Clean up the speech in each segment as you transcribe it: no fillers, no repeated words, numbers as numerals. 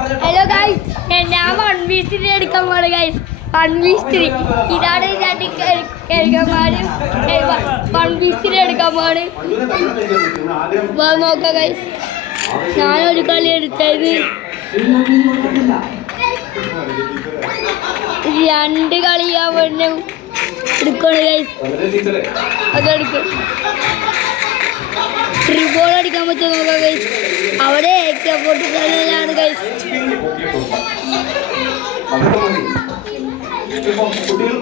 Hello guys, ഞാൻ 1v3 എടുക്കാൻ പോണ് ഗൈസ്. 1v3 ഇതാണ് രണ്ട് കേൾക്കന്മാരും 1v3 എടുക്കാൻ പോണ്. നോക്കാം ഗൈസ്, ഞാനൊരു കളി എടുത്തത് 2 കളി ഞാൻ വേണ്ടി എടുക്കണം ഗൈസ്. അതെടുക്കും. ട്രിബോൾ അടിക്കാൻ പറ്റുമോ നോക്കാം ഗൈസ്. അവിടെ AK-47 ഗൈസ്.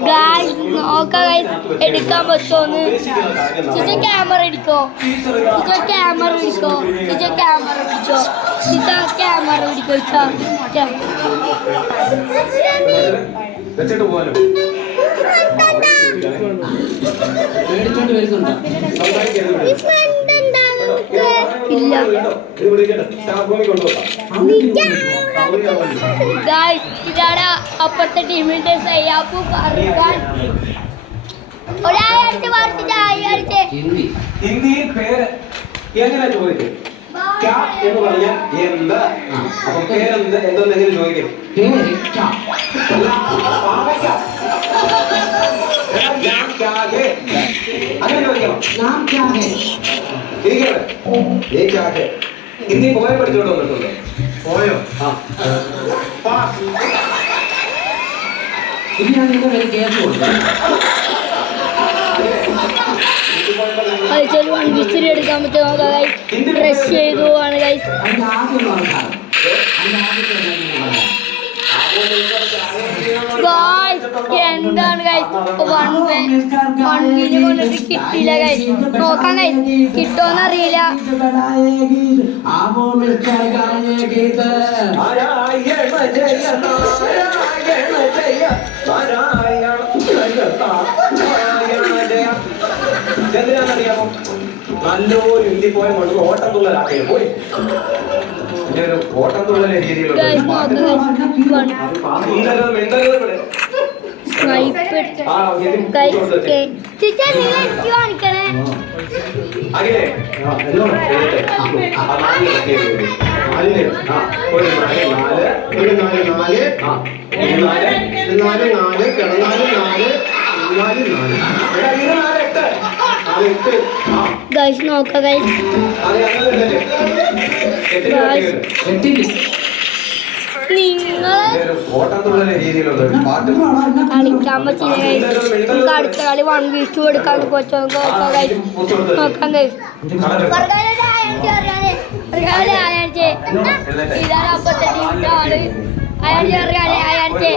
ഗൈസ് നോക്കാം ഗൈസ്, എടുക്കാൻ പറ്റുമോന്ന്. ചേച്ചി ക്യാമറ അടിക്കോ, ചേച്ചി ക്യാമറ പിടിക്കോ, ചേച്ചി ക്യാമറ പിടിക്കോ, ചേച്ചാ ക്യാമറ പിടിക്കോ. ഇതാണ് അപ്പുറത്തെ ടീമിന്റെ സയ്യാപ്പു ഫാറൂഖാൻ. ഹിന്ദിയിൽ പേര് എങ്ങനെ ചോദിക്കും? എന്ന് പറഞ്ഞാൽ എന്ത്? അപ്പൊ പേരെന്ത് എന്തെങ്കിലും ചോദിക്കും. അങ്ങനെ ചോദിക്കണം. ഹിന്ദി പോയ പഠിച്ചോണ്ട് വന്നിട്ടുണ്ടോ? പോയോ? അയച്ചൊരു 1v3 എടുക്കാൻ പറ്റുമോ ഗൈസ്? ഡ്രസ് ചെയ്തു ആണ് ഗൈസ്. എന്താണ് ഗൈസ്, 1v കൊണ്ടിട്ട് കിട്ടിയില്ല ഗൈസ്. നോക്കാം ഗൈസ്, കിട്ടുമോന്നറിയില്ല. എന്തിനാണെന്നറിയാമോ? നല്ലൊരു ഹിന്ദി പോയ കൊണ്ട് ഓട്ടം തുള്ളലാക്കിയ പോയി. ഓട്ടം തുള്ളലെ രീതിയിലുള്ള ഗൈസ് നോക്കാം ഗൈസ്. നിങ്ങൾ കളിക്കാൻ പറ്റില്ല ഗൈസ്. നമുക്ക് അടുത്ത കളി 1v2 എടുക്കാൻ പറ്റുമോ നോക്കാം ഗൈസ്. നോക്കാം ഗൈസ്. ഇതാണ് അപ്പത്തെ ടീമിന്റെ ആള്. അറിയാതൊക്കെ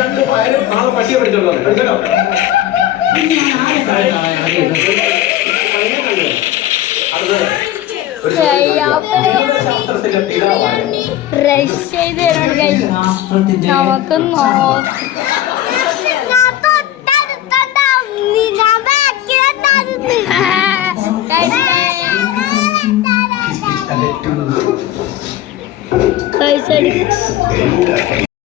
2 പേരും നാളെ പട്ടിയെ പഠിച്ചോളൂ. പഠിച്ചോ? നമുക്ക്